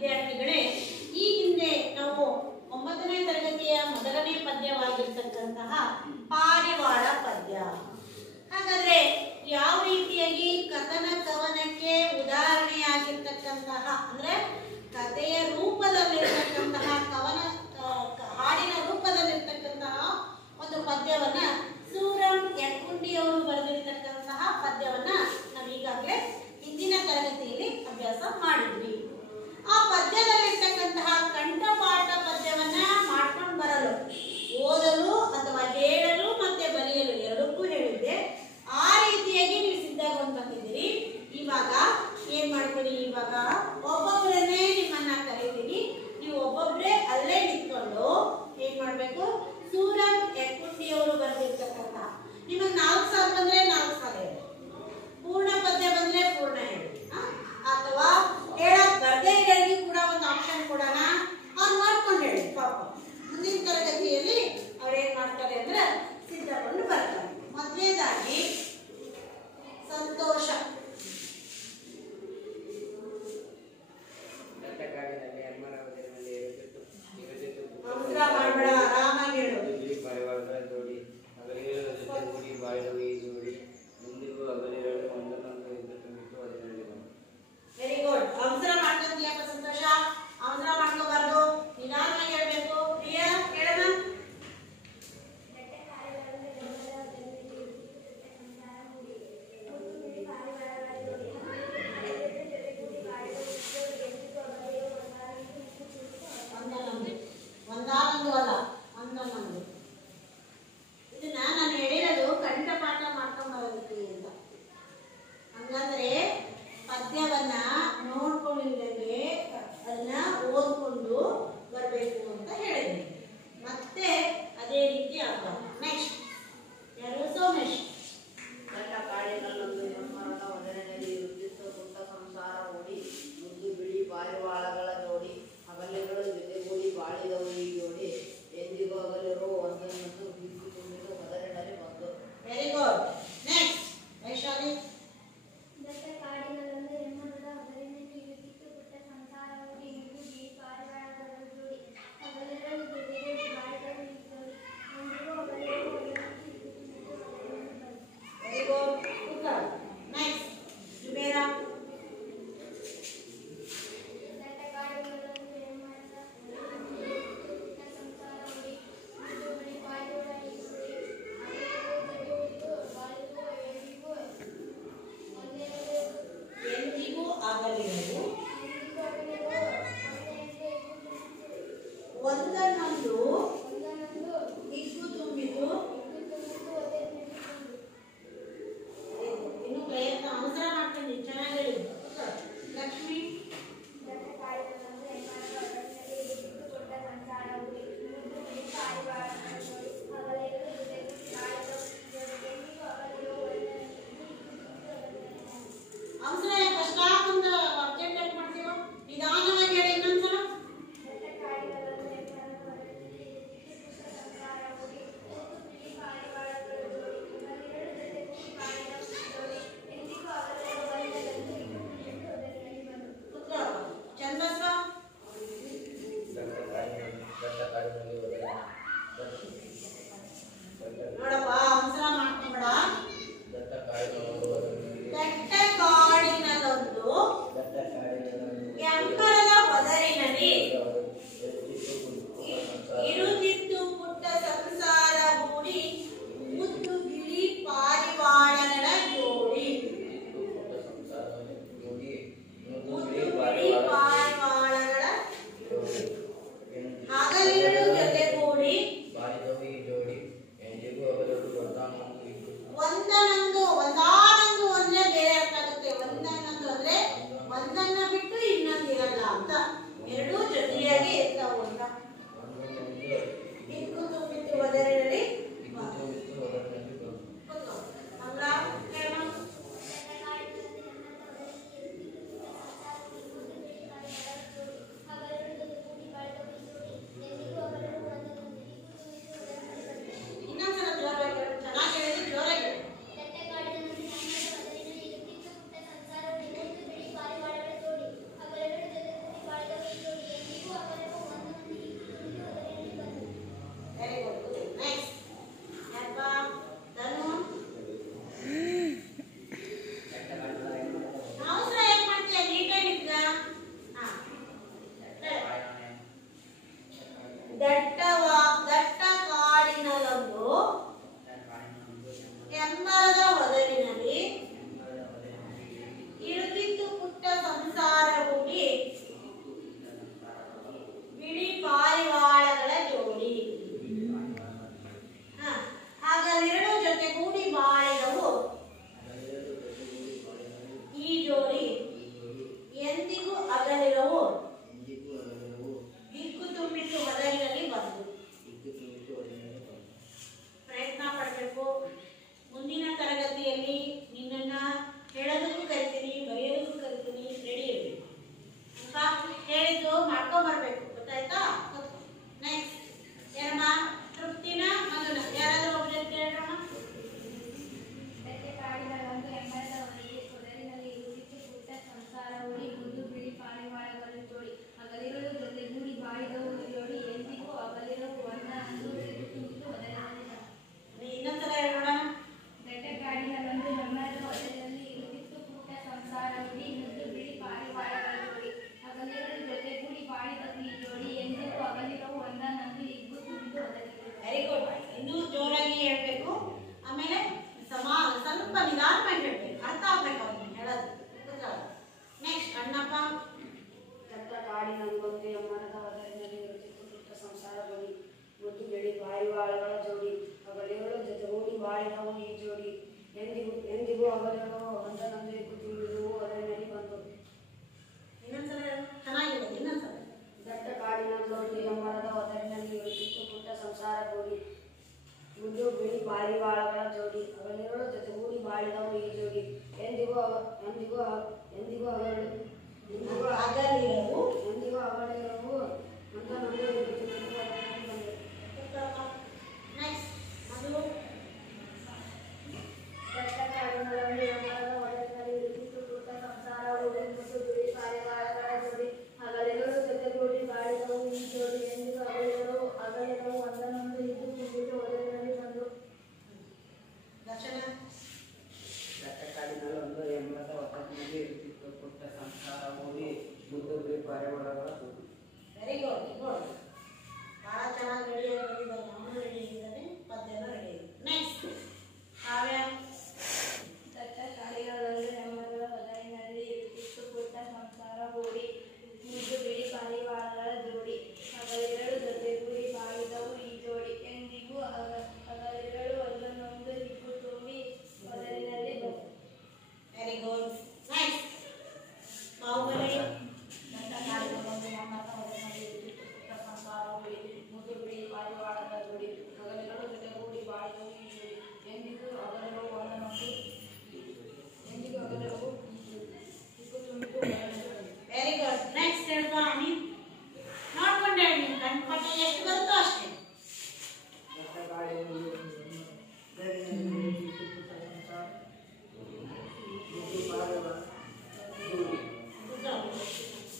ವಿದ್ಯಾರ್ಥಿಗಳೇ, ಈ ಹಿಂದೆ ನಾವು 9ನೇ ತರಗತಿಯ ಮೊದಲನೇ ಪದ್ಯವಾಗಿರ್ತಕ್ಕಂತಹ ಪಾರಿವಾಳ ಪದ್ಯ. ಹಾಗಾದ್ರೆ ಯಾವ ರೀತಿಯಾಗಿ ಕಥನ ಕವನಕ್ಕೆ ಉದಾಹರಣೆಯಾಗಿರ್ತಕ್ಕಂತಹ ಅಂದ್ರೆ ಕಥೆಯ ರೂಪದಲ್ಲಿರ್ತಕ್ಕಂತಹ ಕವನ ಹಾಡಿನ ರೂಪದಲ್ಲಿರ್ತಕ್ಕಂತಹ ಒಂದು ಪದ್ಯವನ್ನ ಸೂರಂ ಯಕ್ಕುಂಡಿಯವರು ಬರೆದಿರ್ತಕ್ಕಂತಹ ಪದ್ಯವನ್ನ ನಾವು ಈಗಾಗಲೇ ಹಿಂದಿನ ತರಗತಿಯಲ್ಲಿ ಅಭ್ಯಾಸ ಮಾಡಿದ್ವಿ. ಆ ಪದ್ಯದಲ್ಲಿರ್ತಕ್ಕಂತಹ ಕಂಠಪಾಠ ಪದ್ಯವನ್ನ ಮಾಡ್ಕೊಂಡು ಬರಲು, ಓದಲು ಅಥವಾ ಹೇಳಲು ಮತ್ತೆ ಬರೆಯಲು ಎರಡಕ್ಕೂ ಹೇಳಿದ್ದೆ. ಆ ರೀತಿಯಾಗಿ ನೀವು ಸಿದ್ಧಗೊಂಡು ಬಂದಿದ್ದೀರಿ. ಇವಾಗ ಏನ್ ಮಾಡ್ತೀರಿ, ಇವಾಗ ಒಬ್ಬೊಬ್ಬರನ್ನೇ ನಿಮ್ಮನ್ನ ಕರೀತೀರಿ. ನೀವು ಒಬ್ಬೊಬ್ಬರೇ ಅಲ್ಲೇ ನಿಂತ್ಕೊಂಡು ಏನ್ ಮಾಡ್ಬೇಕು, ಸೂರಂ ಯಕ್ಕುಂಡಿಯವರು ಬರೆದಿರ್ತಕ್ಕಂತಹ ನಿಮಗೆ 4 ಸಾಲು ಬಂದ್ರೆ 4 ಸಾಲು ಹೇಳಿ, ಪೂರ್ಣ ಪದ್ಯ ಬಂದ್ರೆ ಪೂರ್ಣ ಹೇಳಿ, ಅಥವಾ ಹೇಳಕ್ ಬರ್ದೇ ಇರೋರಿಗೆ ಕೂಡ ಒಂದು ಆಪ್ಷನ್ ಕೊಡೋಣ, ಅವ್ರು ಮಾಡ್ಕೊಂಡು ಹೇಳಿ. ಪಾಪ ಮುಂದಿನ ತರಗತಿಯಲ್ಲಿ ಅವ್ರು ಏನ್ ಮಾಡ್ತಾರೆ ಅಂದ್ರೆ ಸಿದ್ಧಗೊಂಡು ಬರ್ತಾರೆ. ಮೊದಲನೇದಾಗಿ ಸಂತೋಷ. ಎಂದಿಗೂ ಅಗಲಿರವು ಅಂತ ನಮಗೆ ಕಾಡಿನಲ್ಲಿ ಎಂಬರದ ಒಡೆತನದಲ್ಲಿ ಇರಿಸಿಟ್ಟುಕೂಟ ಸಂಸಾರವು ಮುತ್ತು ಬಿಳಿ ಪಾರಿವಾಳಗಳ ಜೋಡಿ ಹಗಲಿರುಳು ಜೊತೆಗೂಡಿ ಬಾಳಿದವು ಈ ಜೋಡಿ ಎಂದಿಗೂ ಅಗಲಿರವು ಒಂದನ್ನೊಂದು ಇದ್ದು ತುಂಬಿಟ್ಟು ಒಡೆತನದಲ್ಲಿ ಬಂದು ಕಾಡಿನಲ್ಲೊಂದು ಎಂಬರದ ಒತ್ತನಲ್ಲಿ ಇರಿಸಿಟ್ಟು ಪುಟ್ಟ ಸಂಸಾರವು ಮುದ್ದು ಬಿಳಿ ಪಾರಿವಾಳಗಳ ಜೋಡಿ. Very good good. ಬಹಳ ಚೆನ್ನಾಗಿ ರೆಡಿ ಆಗಿದ್ದಾರೆ. ನಾವು ರೆಡಿ ಆಗಿದ್ದಾರೆ, ಪದ್ಯನೂ ರೆಡಿ ಆಗಿದೆ. ನೆಕ್ಸ್ಟ್ ಕಾವ್ಯ. ಕಾಡಿಗಳಲ್ಲಿ ಎಂಬರದ ಹೊದರಿನಲ್ಲಿ ಇರುತ್ತಿತ್ತು ಪುಟ್ಟ ಸಂಸಾರ ಹೂಡಿ ಮುದ್ದು ಬಿಳಿ ಪಾರಿವಾಳಗಳ ಜೋಡಿ ಹಗಲಿರಳು ಜೊತೆಗೂಡಿ ಬಾಳಿದವು ಈ ಜೋಡಿ ಎಂದಿಗೂ ಹಗಲಿರಳು ಒಂದನ್ನೊಂದು ಹಿಗ್ಗು ತುಂಬಿ ಹೊದರಿನಲ್ಲಿ ಬಂತು. Very good. ನೆಕ್ಸ್ಟ್ ಬಾಹುಬಲಿ. ಮುದ್ದು ಬಿಳಿ ಪಾರಿವಾಳಗಳ ಜೋಡಿ ಹಗಲಿರಳು ಜೊತೆಗೂಡಿ ಬಾಳಿದವು ಈ ಜೋಡಿ ಎಂದಿಗೂ ಹಗಲಿರಳು ಒಂದನ್ನೊಂದು ವೆರಿ ಗುಡ್. ನೆಕ್ಸ್ಟ್ ಹೇಳ್ತಾ ನೀನು ನೋಡ್ಕೊಂಡೆ ನೀನು ಕಣ್ಪಟ್ಟ ಎಷ್ಟು ಬರುತ್ತೋ ಅಷ್ಟೇ.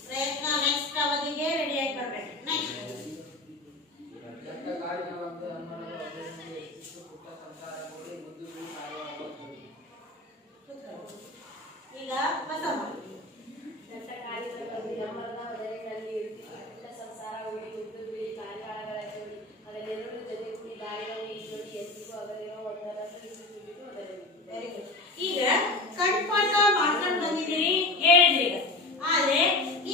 ಪ್ರಯತ್ನ ನೆಕ್ಸ್ಟ್ ಅವಧಿಗೆ ರೆಡಿಯಾಗಿ ಬರಬೇಕು. ನೆಕ್ಸ್ಟ್ ಈಗ ಹೊಸ ಸಂಸಾರ ಹುಡಿ ಮುದ್ದು ಬಿಳಿ ಪಾರಿವಾಳಗಳ ಜೋಡಿ ಅದರೆಲ್ಲರೂ ಜೊತೆಗೂಡಿ ಬಾಳಿದವು ಈ ಜೋಡಿ ಎಂದಿಗೂ ಅಗಲಿರೋ ಒಂದರನ್ನು ಇರಿಸಿಬಿಟ್ಟು ಅದರಲ್ಲಿ. Very good. ಈಗ ಕಣ್ಪಾಠ ಮಾಡ್ಕೊಂಡು ಬಂದಿದ್ದೀರಿ ಹೇಳ್ರಿ. ಆದ್ರೆ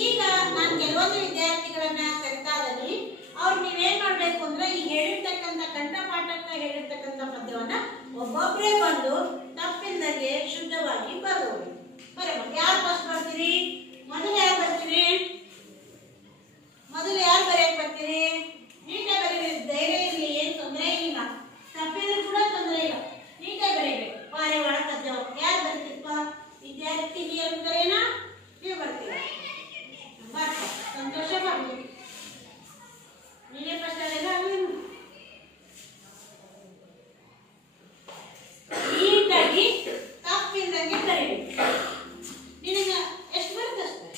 ಈಗ ನಾನು ಕೆಲವೊಂದು ವಿದ್ಯಾರ್ಥಿಗಳನ್ನ ಕರಿತಾ ಇದ್ದೀನಿ. ಅವ್ರು ನೀವೇನ್ ಮಾಡ್ಬೇಕು ಅಂದ್ರೆ ಈಗ ಹೇಳಿರ್ತಕ್ಕಂಥ ಕಂಠಪಾಠಕ್ಕೆ ಹೇಳಿರ್ತಕ್ಕಂಥ ಪದ್ಯವನ್ನ ಒಬ್ಬೊಬ್ಬರೇ ಬಂದು ತಪ್ಪಿಲ್ಲದೆ ಶುದ್ಧವಾಗಿ ಬರೋದು. ಬರಮ್ಮ. ಯಾರು ಫಸ್ಟ್ ಬರ್ತೀರಿ? ಮೊದಲು ಯಾರು ಬರ್ತೀರಿ? ಮೊದಲು ಯಾರು ಬರೆಯಕ್ ಬರ್ತೀರಿ? ನೀಟಾಗಿ ಬರೀರಿ. ಧೈರ್ಯ ಇರಲಿ, ಏನ್ ತೊಂದರೆ ಇಲ್ಲ. ತಪ್ಪಿದ್ರು ಕೂಡ ತೊಂದರೆ ಇಲ್ಲ. ನೀಟಾಗಿ ಬರೀಬೇಕು. ಪಾರಿವಾಳ ಪದ್ಯ ಯಾರು ಬರ್ತಿಪ್ಪ? ವಿದ್ಯಾರ್ಥಿನಿಯರು ಕರೆನಾ? ನೀವು ಬರ್ತೀರಾ? ಸಂತೋಷ ಬರ್ಲಿ. ನೀನೇ ಫಸ್ಟ್ ಅಲ್ಲ ನೀಟಾಗಿ ತಪ್ಪಿಲ್ದಂಗೆ ಬರೀಬೇಕು. ನಿನಗೆ ಎಷ್ಟು ಬರುತ್ತೆ ಅಷ್ಟೇ.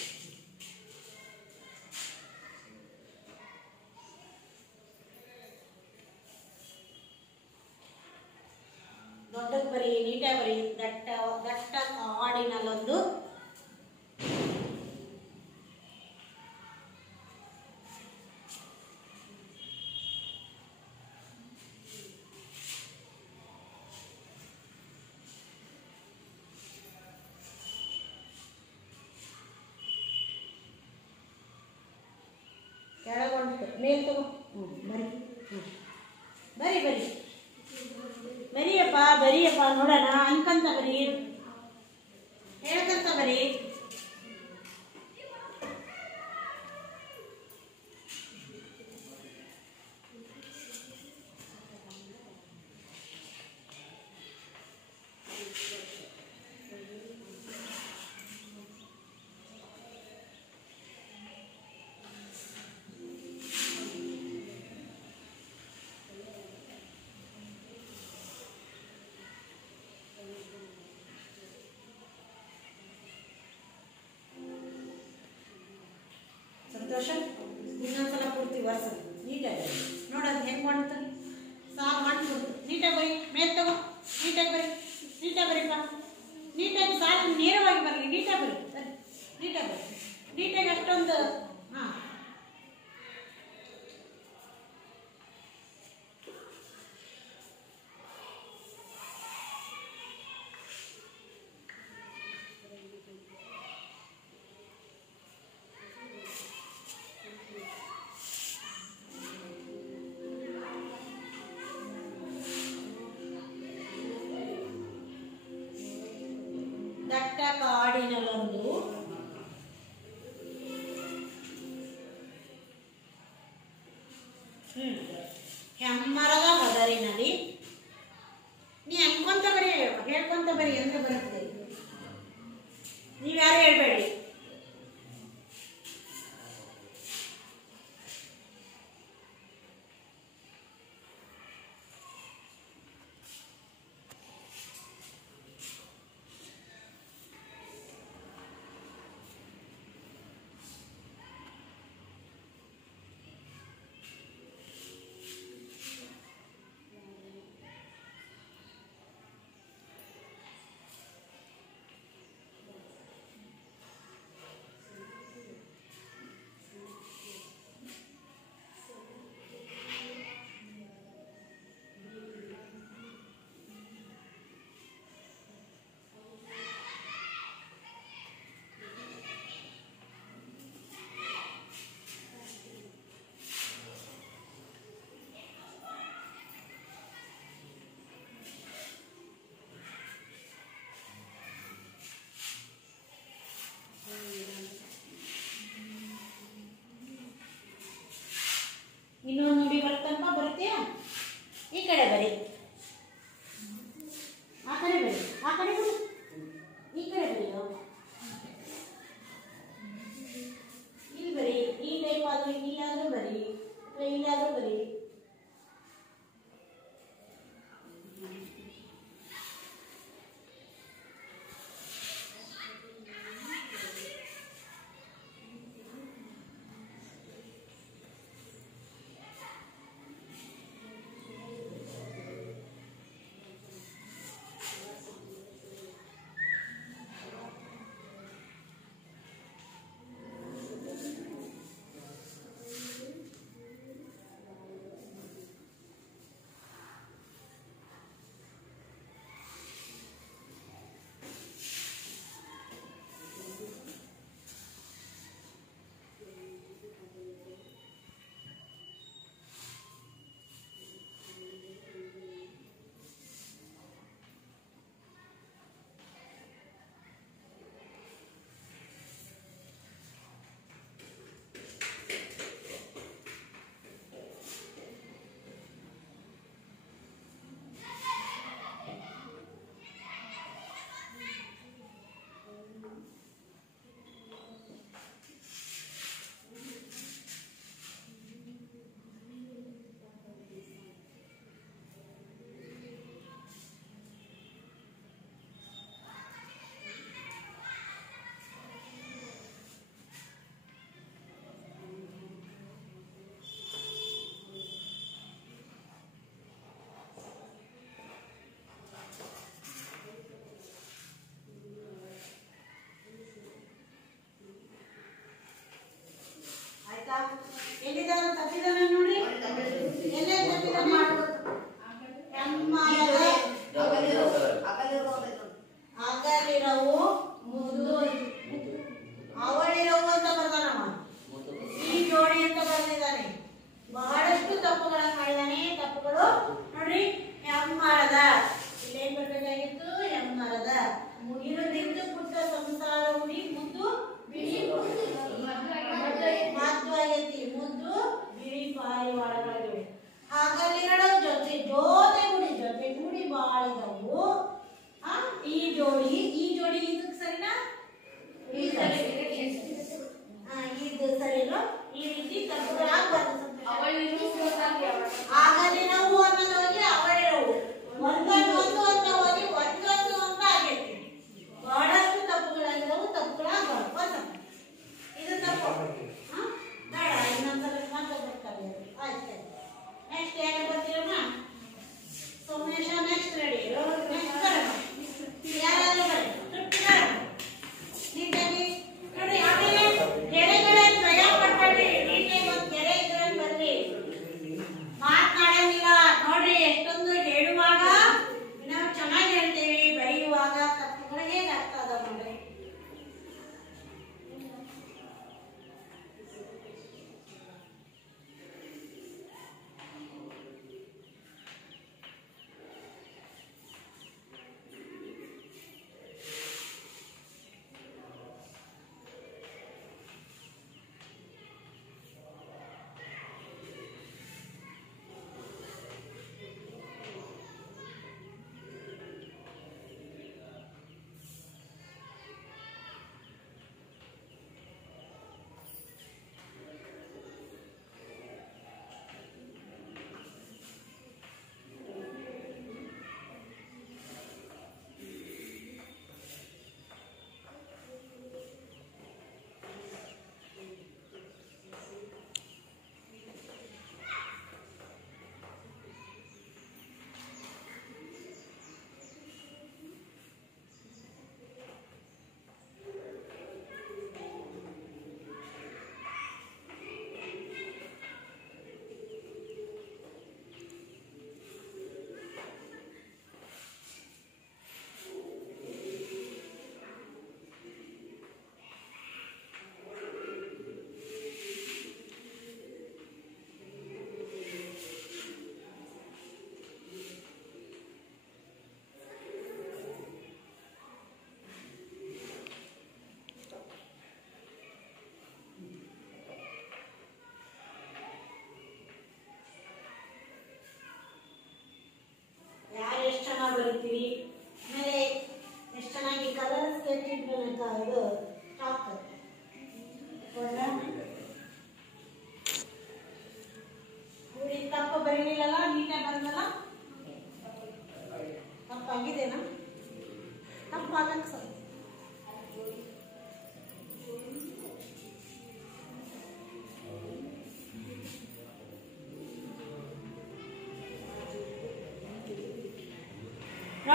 ದೊಡ್ಡಕ್ಕೆ ಬರೀ, ನೀಟಾಗಿ ಬರೀ. ದಟ್ಟ ಕಾಡಿನಲ್ಲೊಂದು ಕೆಳಗೊಂಡು ಮೇಲ್ ತಗೋ. ಬರಿ ಬರಿ ಬರಿ ಬರಿಯಪ್ಪ ನೋಡೋಣ. ಅನ್ಕಂತ ಬರಿ, ಹೇಳ್ಕಂತ ಬರಿ. ಸಂತೋಷ. ಇನ್ನೊಂದ್ಸಲ ಪೂರ್ತಿ ವರ್ಷ ನೀಟಾಗಿ ನೋಡೋದು ಹೆಂಗೆ ಮಾಡ್ತಾರೆ. ಸಾಕು ಮಾಡ್ಬೋದು. ನೀಟಾಗಿ ಬರಿ. ಮೇಲ್ ತಗೋ. ನೀಟಾಗಿ ಬರಿ. ನೀಟಾಗಿ ಬರಿಪ್ಪ. ನೀಟಾಗಿ ಸಾಕು. ನೇರವಾಗಿ ಬರಲಿ. ನೀಟಾಗಿ ಬರಿ. ಬರಿ ನೀಟಾಗಿ ಬರಿ. ನೀಟಾಗಿ ಅಷ್ಟೊಂದು. ಹಾಂ ದಟ್ಟ ಕಾಡಿನಲ್ಲೊಂದು ಹೆಮ್ಮರದ ಹೊದರಿನಲ್ಲಿ. ನೀ ಅನ್ಕೊಂತ ಬರೀ, ಹೇಳ್ಕೊಂತ ಬರೀ ಅಂದ್ರೆ ಬರುತ್ತೆ. ನೀವ್ಯಾರು ಹೇಳ್ಬೇಡಿ. ಇನ್ನೊಂದು ನುಡಿ ಬರ್ತಂತ ಬರುತ್ತೆಯಾ? ಈ ಕಡೆ ಬರಿ, ಆ ಕಡೆ ಬರಿ, ಆ ಕಡೆ ಬರಿ, ಈ ಕಡೆ ಬರಿಯೋ, ಇಲ್ಲಿ ಬರಿ. ಈ ಟೈಪ್ ಆದ್ರೂ ಇಲ್ಲಾದ್ರೂ ಬರಿ, ಇಲ್ಲಾದ್ರೂ ಬರಿ.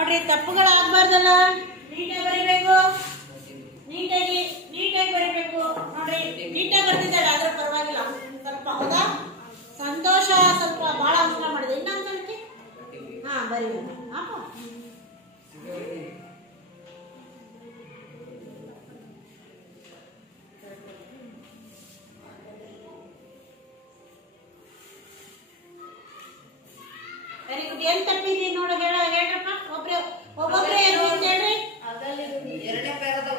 ನೋಡ್ರಿ ತಪ್ಪುಗಳಾಗಬಾರ್ದಲ್ಲ, ನೀಟಾಗಿ ಬರಿಬೇಕು. ನೀಟಾಗಿ ಬರಿಬೇಕು. ನೋಡ್ರಿ ನೀಟಾಗಿ ಬರ್ತಿದ್ದಾಳೆ, ಆದ್ರೆ ಪರವಾಗಿಲ್ಲ. ಸ್ವಲ್ಪ ಹೌದಾ? ಸಂತೋಷ ಸ್ವಲ್ಪ ಬಹಳ ಅಂಕ ಮಾಡಿದೆ. ಇನ್ನೊಂದು ಸಂಖ್ಯೆ ಹಾ ಬರಿ ಹಾಕು. Very good. ಏನ್ ತಪ್ಪಿದೀನಿ ನೋಡು, ಹೇಳ್ರಪ್ಪ. ಒಬ್ಬೊಬ್ರೆ ಹೇಳ್ರಿ. ಎರಡನೇ ಪೇರದ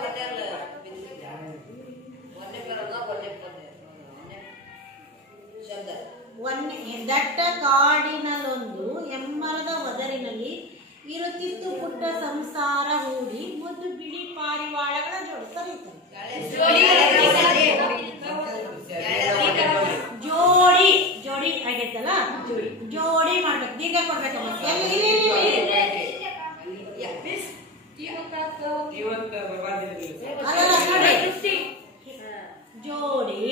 ದಟ್ಟ ಕಾಡಿನಲ್ಲೊಂದು ಎಮ್ಮರದ ಒದರಿನಲ್ಲಿ ಇರುತ್ತಿತ್ತು ಪುಟ್ಟ ಸಂಸಾರ ಹೂಡಿ ಮುದ್ದು ಬಿಳಿ ಪಾರಿವಾಳಗಳ ಜೋಡಿ. ಜೋಡಿ ಜೋಡಿ ಆಗೈತಲ್ಲ, ಜೋಡಿ ಮಾಡ್ಬೇಕು. ದೀರ್ಘ ಕೊಡ್ಬೇಕಮ್ಮ. ಜೋಡಿ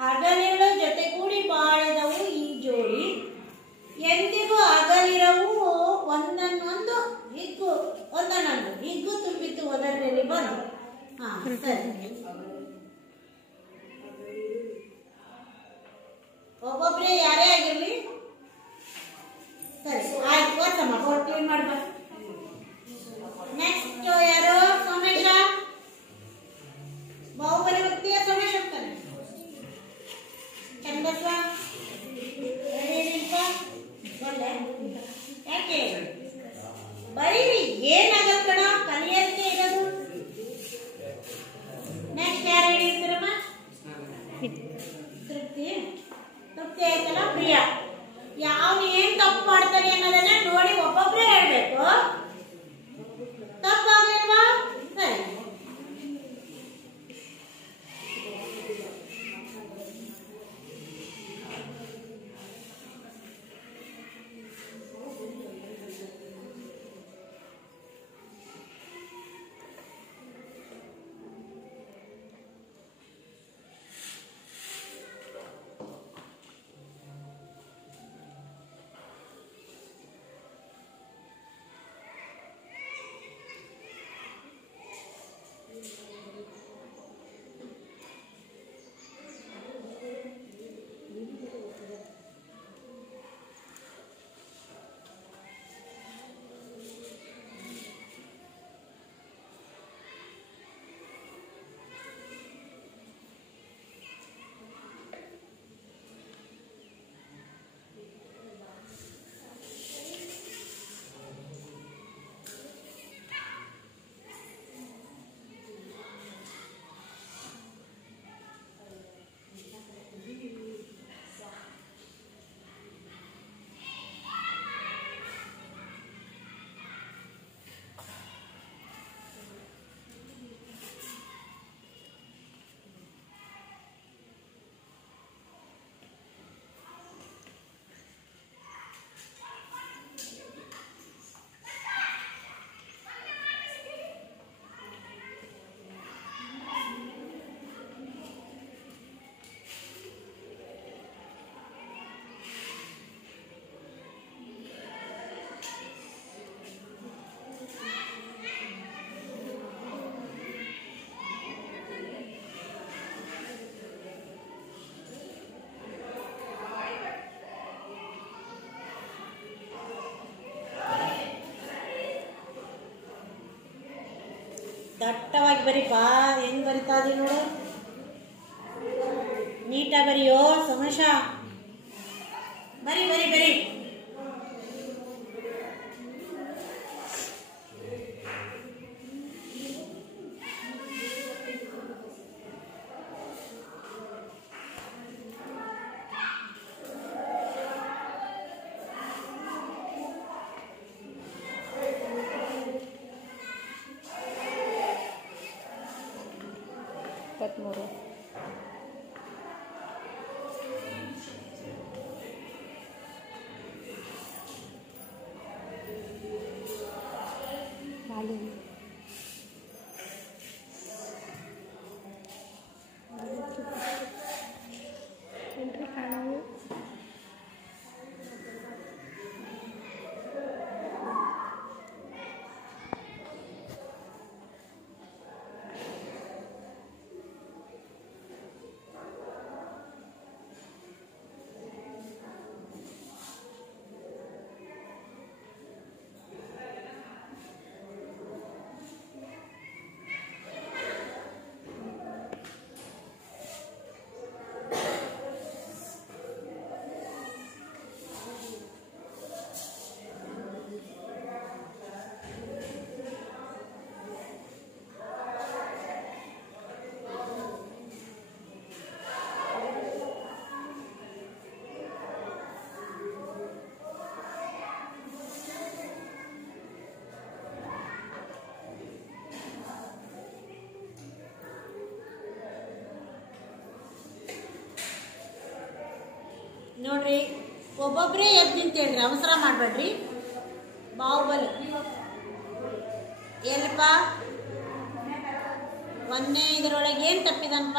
ಹಗಲೇಳು ಜೊತೆಗೂಡಿ ಬಾಳಿದವು ಈ ಜೋಡಿ, ಎಂದಿಗೂ ಹಗಲಿರವು ಒಂದನ್ನೊಂದು ಹಿಗ್ಗು ತುಂಬಿತು ಒದರಿನಲ್ಲಿ ಬಂದು. ಹಾ ಸರಿ, ಒಬ್ಬೊಬ್ರೆ ಯಾರೇ ಆಗಿರ್ಲಿ. ಸರಿ ಆಯ್ತು, ಓದ್ಸಮ್ಮ. ಕ್ಲೀನ್ ಮಾಡ್ಬಾರ್ದು. ನೆಕ್ಸ್ಟ್ ಯಾರು? ಸೋಮೇಶ. ಬಾಹುಬಲಿ ವ್ಯಕ್ತಿಯ ಸೋಮೇಶ್ ಹೋಗ್ತಾನೆ. ಚಂದಸ್ವ ಒಳ್ಳೆ ಯಾಕೆ ಬರೀರಿ, ಏನಾಗಲ್ ಕಣ, ಕಲಿಯಕ್ಕೆ ಇರೋದು. ನೆಕ್ಸ್ಟ್ ಯಾರು ಹೇಳಿರ್ತೀರಮ್ಮ? ತೃಪ್ತಿ ಆಯ್ತಲ್ಲ. ಪ್ರಿಯ. ಯಾವ್ದು ಏನ್ ತಪ್ಪು ಮಾಡ್ತಾನೆ ಅನ್ನೋದನ್ನ ನೋಡಿ ಒಬ್ಬೊಬ್ರೆ ಹೇಳ್ಬೇಕು. ತಪ್ಪಾಗಲ್ವಾ? ಸರಿ. ದಟ್ಟವಾಗಿ ಬರೀಪಾ. ಹೆಂಗ್ ಬರಿತಾ ಇದೀನಿ ನೋಡು, ನೀಟಾಗಿ ಬರಿಯೋ ಸೋಮೇಶ. ಬರಿ ಬರಿ ಬರಿ. ನೋಡ್ರಿ, ಒಬ್ಬೊಬ್ಬರೇ ಎದ್ದು ನಿಂತೇಳ್ರಿ, ಅವಸರ ಮಾಡಬೇಡ್ರಿ. ಬಾಹುಬಲಿ ಎಲ್ಲಪ್ಪ ಒಂದೇ ಇದರೊಳಗೆ ಏನು ತಪ್ಪಿದನಪ್ಪ?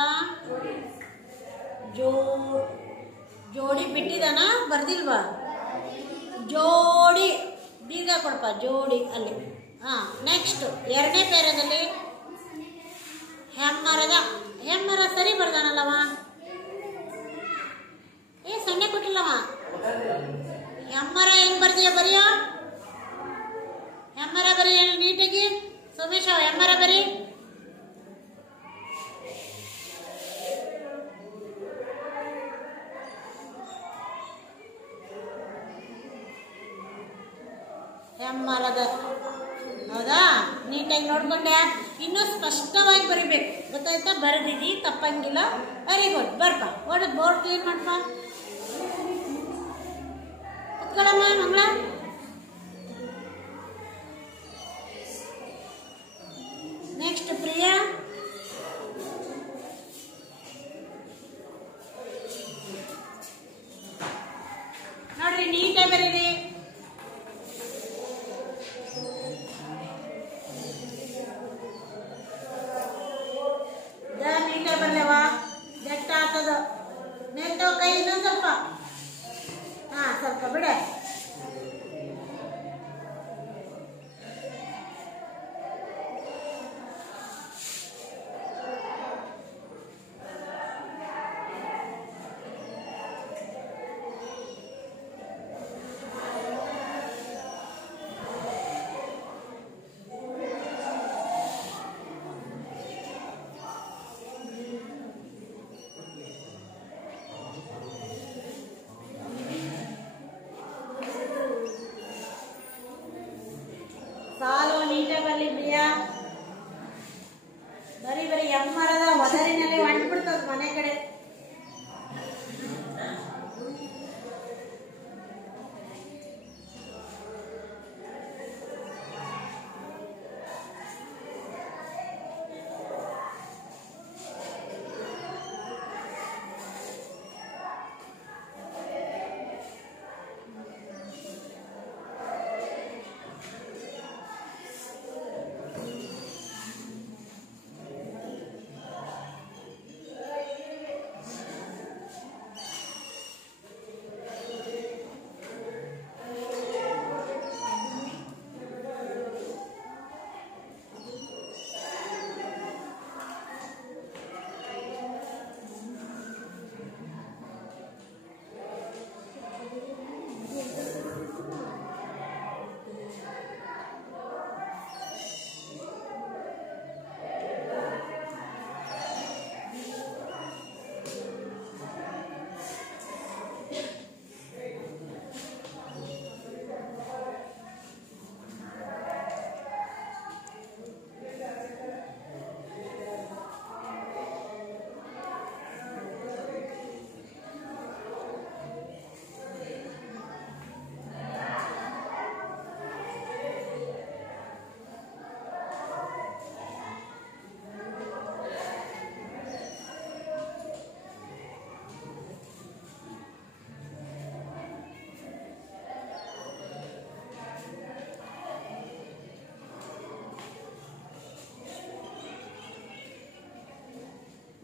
ಜೋಡಿ ಬಿಟ್ಟಿದಾನ, ಬರ್ದಿಲ್ವಾ? ಜೋಡಿ ದೀರ್ಘ ಕೊಡಪ್ಪ, ಜೋಡಿ ಅಲ್ಲಿ. ಹಾಂ, ನೆಕ್ಸ್ಟ್ ಎರಡನೇ ಪೇರದಲ್ಲಿ ಹೆಮ್ಮರ ಸರಿ ಬರ್ದಾನಲ್ಲವ? ಸೊನ್ನೆ ಕೊಟ್ಟಿಲ್ಲವ. ಹೆಮ್ಮರ ಹೆಂಗ್ ಬರ್ದೀಯ? ಬರಿಯೋ ಹೆಮ್ಮರ ಬರೀ ನೀಟಾಗಿ. ಸೋಮೇಶ ಹೆಮ್ಮರ ಬರೀ. ಹೆಮ್ಮರದ ಹೌದಾ? ನೀಟಾಗಿ ನೋಡ್ಕೊಂಡೆ. ಇನ್ನೂ ಸ್ಪಷ್ಟವಾಗಿ ಬರಿಬೇಕು, ಗೊತ್ತಾಯ್ತಾ? ಬರೆದಿದ್ದಿ, ತಪ್ಪಂಗಿಲ್ಲ. Very good. ಬರ್ಪ, ಓಡೋದು ಬೋರ್ಡ್ ಕ್ಲೀನ್ ಮಾಡ್ಪ. ಕುತ್ಕೊಳ್ಳಮ್ಮ ಮಂಗಳ. ನೆಕ್ಸ್ಟ್ ಪ್ರಿಯಾ. ನೋಡ್ರಿ, ನೀಟಾಗಿ ಬರೀರಿ. ನೀಟಾಗಿ ಬರ್ಲೇವಾ? ಜಟ್ಟ ಆಗ್ತದ. ನೆಲ್ತವ ಕೈ ಇನ್ನೊಂದು ಸ್ವಲ್ಪ. ಹಾ, ಸ್ವಲ್ಪ ಬಿಡೆ. ಸಾಲು ನೀಟಾಗಿ ಬರಲಿ ಪ್ರಿಯಾ. ಬರೀ ಎಮ್ಮರದ ಒದರಿನಲ್ಲಿ ಹೊಂಟ್ಬಿಡ್ತದ ಮನೆ ಕಡೆ.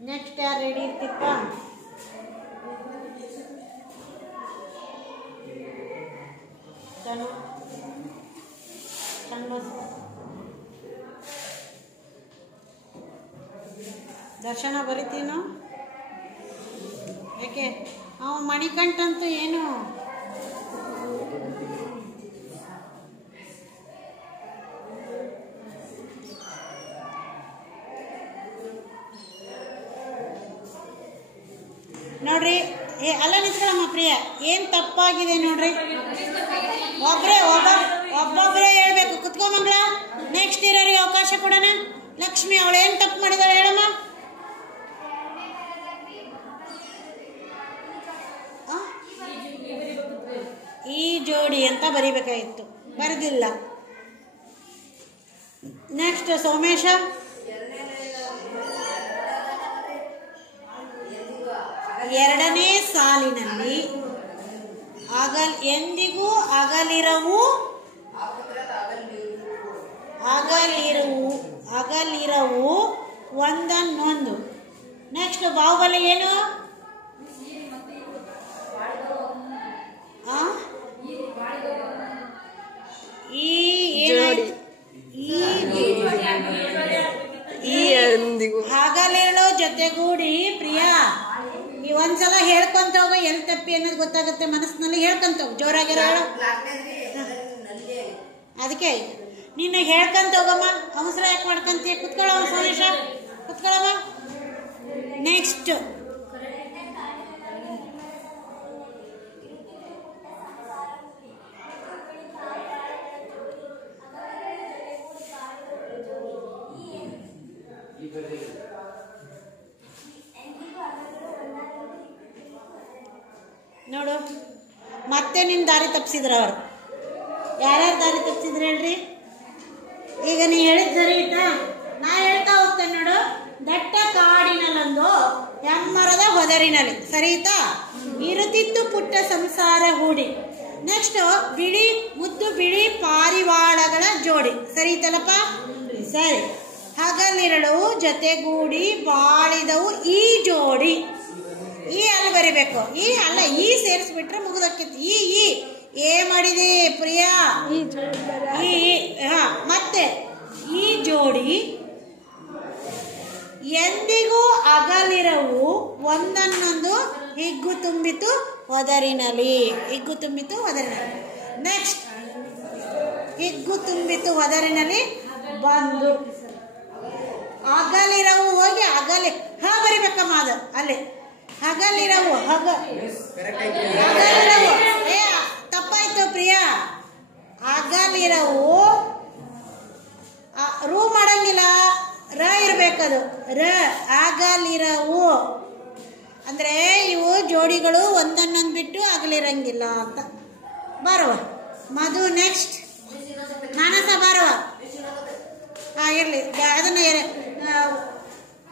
ನೆಕ್ಸ್ಟ್ ಯಾರು ರೆಡಿ ಇರ್ತಿಪ್ಪ? ದರ್ಶನ ಬರಿತೀನು? ಯಾಕೆ ಮಣಿಕಂಠಂತೂ ಏನು ನೋಡ್ರಿ. ಅಲ್ಲ ನಿಂತ್ಕೊಳ್ಳಮ್ಮ ಪ್ರಿಯ, ಏನು ತಪ್ಪಾಗಿದೆ ನೋಡ್ರಿ. ಒಬ್ಬೊಬ್ಬರೇ ಹೇಳ್ಬೇಕು. ಕುತ್ಕೋ ಮಂಗಳ. ನೆಕ್ಸ್ಟ್ ಇರೋರಿಗೆ ಅವಕಾಶ ಕೊಡೋಣ. ಲಕ್ಷ್ಮಿ, ಅವಳು ಏನು ತಪ್ಪು ಮಾಡಿದಾಳೆ ಹೇಳಮ್ಮ. ಈ ಜೋಡಿ ಅಂತ ಬರಿಬೇಕಾಗಿತ್ತು, ಬರೆದಿಲ್ಲ. ನೆಕ್ಸ್ಟ್ ಸೋಮೇಶ. ಎರಡನೇ ಸಾಲಿನಲ್ಲಿ ಎಂದಿಗೂ ಅಗಲಿರವು ಅಗಲಿರವು ಒಂದನ್ನೊಂದು. ನೆಕ್ಸ್ಟ್ ಬಾಹುಬಲಿ ಏನು? ಹಗಲಿರಳು ಜೊತೆಗೂಡಿ ಪ್ರಿಯಾ, ಈ ಒಂದ್ಸಲ ಹೇಳ್ಕೊಂತ ಹೋಗೋ, ಎಲ್ಲಿ ತಪ್ಪಿ ಅನ್ನೋದು ಗೊತ್ತಾಗುತ್ತೆ ಮನಸ್ಸಿನಲ್ಲಿ. ಹೇಳ್ಕೊಂತ ಹೋಗು, ಜೋರಾಗಿರೋ ಹೇಳು. ಅದಕ್ಕೆ ನೀನು ಹೇಳ್ಕೊಂತ ಹೋಗಮ್ಮ, ಅವಸರ ಯಾಕೆ ಮಾಡ್ಕೊಂತೀಯ? ಕುತ್ಕೊಳ್ಳೋ ಸೋನೇಶ, ಕುತ್ಕೊಳ್ಳಮ್ಮ. ನೆಕ್ಸ್ಟ್ ನೋಡು, ಮತ್ತೆ ನಿನ್ನ ದಾರಿ ತಪ್ಪಿಸಿದ್ರ ಅವರು. ಯಾರ್ಯಾರು ದಾರಿ ತಪ್ಪಿಸಿದ್ರು ಹೇಳ್ರಿ? ಈಗ ನೀ ಹೇಳಿದ್ ಸರಿ ಇತ್ತಾ? ನಾ ಹೇಳ್ತಾ ಹೋಗ್ತೇನೆ ನೋಡು. ದಟ್ಟ ಕಾಡಿನಲ್ಲೊಂದು ಹೆಮ್ಮರದ ಹೊದರಿನಲ್ಲಿ, ಸರಿ ಇತ್ತಾ? ಇರುತ್ತಿತ್ತು ಪುಟ್ಟ ಸಂಸಾರ ಹೂಡಿ. ನೆಕ್ಸ್ಟ್ ಮುದ್ದು ಬಿಳಿ ಪಾರಿವಾಳಗಳ ಜೋಡಿ, ಸರಿ ಇತ್ತಲ್ಲಪ್ಪ? ಸರಿ. ಹಗಲಿರಳು ಜೊತೆಗೂಡಿ ಬಾಳಿದವು ಈ ಜೋಡಿ. ಈ ಅಲ್ಲಿ ಬರಿಬೇಕು. ಈ ಅಲ್ಲ, ಈ ಸೇರಿಸ್ಬಿಟ್ರೆ ಮುಗಿದಕ್ಕಿತ್ತು. ಈ ಮಾಡಿದೆ ಪ್ರಿಯಾ? ಮತ್ತೆ ಈ ಜೋಡಿ ಎಂದಿಗೂ ಅಗಲಿರವು ಒಂದನ್ನೊಂದು ಹಿಗ್ಗು ತುಂಬಿತು ಹೊದರಿನಲ್ಲಿ. ಹಿಗ್ಗು ತುಂಬಿತು ಹೊದರಿನಲ್ಲಿ. ನೆಕ್ಸ್ಟ್ ಹಿಗ್ಗು ತುಂಬಿತು ಹೊದರಿನಲ್ಲಿ ಬಂದು. ಅಗಲಿರವು ಹೋಗಿ ಅಗಲಿ ಬರಿಬೇಕಮ್ಮ, ಅದು ಅಲ್ಲಿ ಹಗಲಿರವು ಹಗಲಿರವು. ತಪ್ಪಾಯ್ತು ಪ್ರಿಯಾ. ಹಗಲಿರವು ರೂ ಮಾಡಂಗಿಲ್ಲ, ರ ಇರ್ಬೇಕದು. ಹಗಲಿರವು ಅಂದ್ರೆ ಇವು ಜೋಡಿಗಳು ಒಂದನ್ನೊಂದು ಬಿಟ್ಟು ಹಗಲಿರಂಗಿಲ್ಲ ಅಂತ. ಬರುವ ಮಧು. ನೆಕ್ಸ್ಟ್ ಮಾನಸ, ಬರುವ. ಇರ್ಲಿ, ಅದನ್ನ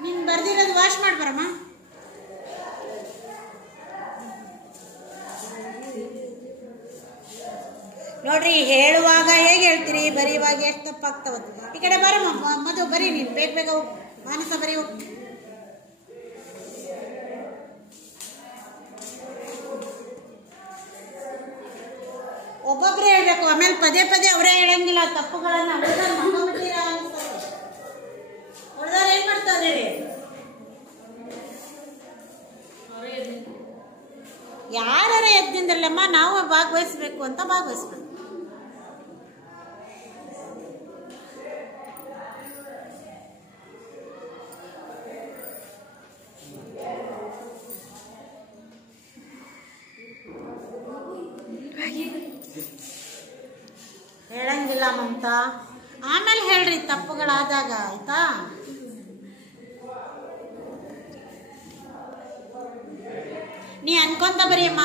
ನೀನ್ ಬರ್ದಿರೋದು ವಾಶ್ ಮಾಡಿ ಬರಮ್ಮ. ನೋಡ್ರಿ, ಹೇಳುವಾಗ ಹೇಗೆ ಹೇಳ್ತೀರಿ, ಬರೆಯುವಾಗ ಎಷ್ಟು ತಪ್ಪಾಗ್ತಾವ. ಈ ಕಡೆ ಬರಮ್ಮ ಮಧು, ಬರೀ ನೀನು ಬೇಗ ಬೇಗ ಹೋಗು. ಮಾನಸ ಬರೀ ಹೋಗು. ಒಬ್ಬೊಬ್ರೇ ಹೇಳ್ಬೇಕು, ಆಮೇಲೆ ಪದೇ ಪದೇ ಅವರೇ ಹೇಳಂಗಿಲ್ಲ ತಪ್ಪುಗಳನ್ನ. ಹೊಡೆದಾರ ಏನ್ ಮಾಡ್ತಾರೆ? ಯಾರ ಯಜ್ಞದಲ್ಲಮ್ಮ ನಾವು ಭಾಗವಹಿಸ್ಬೇಕು ಅಂತ ಭಾಗವಹಿಸ್ಬೇಕು. ಹೇಳಂಗಿಲ್ಲ ಮಮತಾ, ಆಮೇಲೆ ಹೇಳ್ರಿ ತಪ್ಪುಗಳಾದಾಗ, ಆಯ್ತಾ? ನೀ ಅನ್ಕೊಂತ ಬರೀಮ್ಮ.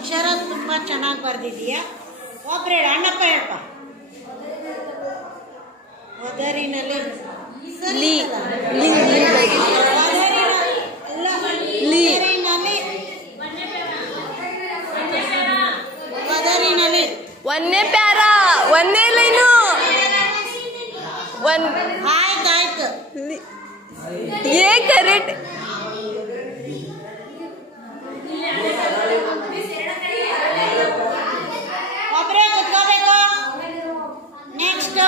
ಅಕ್ಷರ ತುಂಬ ಚೆನ್ನಾಗಿ ಬರೆದಿದೀಯ. ಒಬ್ರು ಹೇಳ, ಅಣ್ಣಪ್ಪ ಹೇಳಪ್ಪ. ಒದರಿನಲ್ಲಿ ಸರಿ ಒದರಿನಲ್ಲಿ ಒಂದೇ ಪ್ಯಾರ ಒಂದೇ ಲೈನು ಆಯ್ತಾಯ್ತು. ಏ ಕರೆಕ್ಟ್. ಒಬ್ಬರೇ ಕುತ್ಕೋಬೇಕು. ನೆಕ್ಸ್ಟ್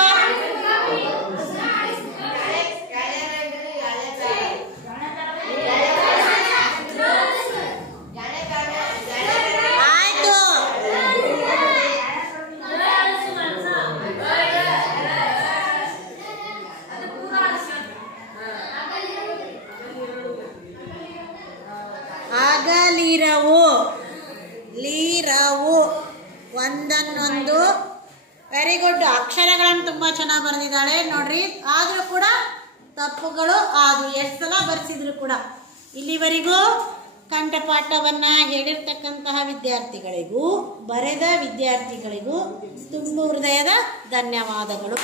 ಆಯ್ತು. ಅಗಲಿರವು ಲೀರವು ಒಂದನ್ನೊಂದು. Very good. ಅಕ್ಷರಗಳನ್ನು ತುಂಬ ಚೆನ್ನಾಗಿ ಬರೆದಿದ್ದಾಳೆ ನೋಡ್ರಿ. ಆದರೂ ಕೂಡ ತಪ್ಪುಗಳು ಆದವು. ಎಷ್ಟು ಸಲ ಬರೆಸಿದ್ರು ಕೂಡ. ಇಲ್ಲಿವರೆಗೂ ಕಂಠಪಾಠವನ್ನು ಹೇಳಿರ್ತಕ್ಕಂತಹ ವಿದ್ಯಾರ್ಥಿಗಳಿಗೂ ಬರೆದ ವಿದ್ಯಾರ್ಥಿಗಳಿಗೂ ತುಂಬ ಹೃದಯದ ಧನ್ಯವಾದಗಳು.